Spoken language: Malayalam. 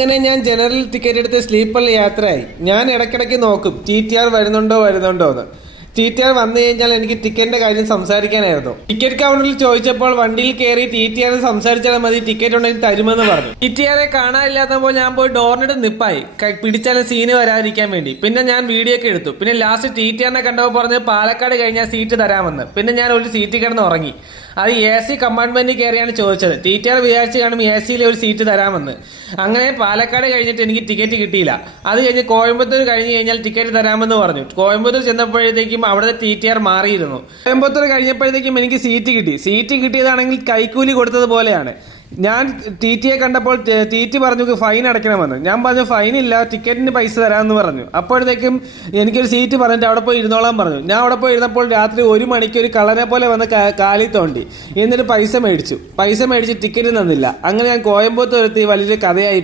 അങ്ങനെ ഞാൻ ജനറൽ ടിക്കറ്റ് എടുത്ത് സ്ലീപ്പറിൽ യാത്രയായി. ഞാൻ ഇടയ്ക്കിടയ്ക്ക് നോക്കും TTR വരുന്നുണ്ടോ എന്ന്. TTR വന്നു കഴിഞ്ഞാൽ എനിക്ക് ടിക്കറ്റിന്റെ കാര്യം സംസാരിക്കാനായിരുന്നു. ടിക്കറ്റ് കൗണ്ടറിൽ ചോദിച്ചപ്പോൾ വണ്ടിയിൽ കയറി TTR സംസാരിച്ചാൽ മതി, ടിക്കറ്റ് ഉണ്ടെങ്കിൽ തരുമെന്ന് പറഞ്ഞു. TTR കാണാനില്ലാത്തപ്പോൾ ഞാൻ പോയി ഡോറിനിട്ട് നിപ്പായി, പിടിച്ചാലും സീന് വരാതിരിക്കാൻ വേണ്ടി. പിന്നെ ഞാൻ വീഡിയോ ഒക്കെ എടുത്തു. പിന്നെ ലാസ്റ്റ് TTR കണ്ടപ്പോൾ പറഞ്ഞ് പാലക്കാട് കഴിഞ്ഞാൽ സീറ്റ് തരാമെന്ന്. പിന്നെ ഞാൻ ഒരു സീറ്റ് കിടന്ന് ഉറങ്ങി. അത് AC കമ്പാർട്ട്മെന്റിൽ കയറിയാണ് ചോദിച്ചത്. TTR വിചാരിച്ച് കാണും AC ഒരു സീറ്റ് തരാമെന്ന്. അങ്ങനെ പാലക്കാട് കഴിഞ്ഞിട്ട് എനിക്ക് ടിക്കറ്റ് കിട്ടിയില്ല. അത് കഴിഞ്ഞ് കോയമ്പത്തൂർ കഴിഞ്ഞ് കഴിഞ്ഞാൽ ടിക്കറ്റ് തരാമെന്ന് പറഞ്ഞു. കോയമ്പത്തൂർ ചെന്നപ്പോഴത്തേക്കും അവിടുത്തെ TTR മാറിയിരുന്നു. കോയമ്പത്തൂർ കഴിഞ്ഞപ്പോഴത്തേക്കും എനിക്ക് സീറ്റ് കിട്ടി. സീറ്റ് കിട്ടിയതാണെങ്കിൽ കൈക്കൂലി കൊടുത്തതുപോലെയാണ്. ഞാൻ TTയെ കണ്ടപ്പോൾ TT പറഞ്ഞു ഫൈൻ അടയ്ക്കണമെന്ന്. ഞാൻ പറഞ്ഞു ഫൈൻ ഇല്ല, ടിക്കറ്റിന് പൈസ തരാമെന്ന് പറഞ്ഞു. അപ്പോഴത്തേക്കും എനിക്കൊരു സീറ്റ് പറഞ്ഞിട്ട് അവിടെ പോയി ഇരുന്നോളാൻ പറഞ്ഞു. ഞാൻ അവിടെ പോയി ഇരുന്നപ്പോൾ രാത്രി 1 മണിക്ക് ഒരു കള്ളനെ പോലെ വന്ന് കാലിൽ തോണ്ടി. എന്നിട്ട് പൈസ മേടിച്ച് ടിക്കറ്റ് തന്നില്ല. അങ്ങനെ ഞാൻ കോയമ്പത്തൂർ എത്തി. വലിയൊരു കഥയായി.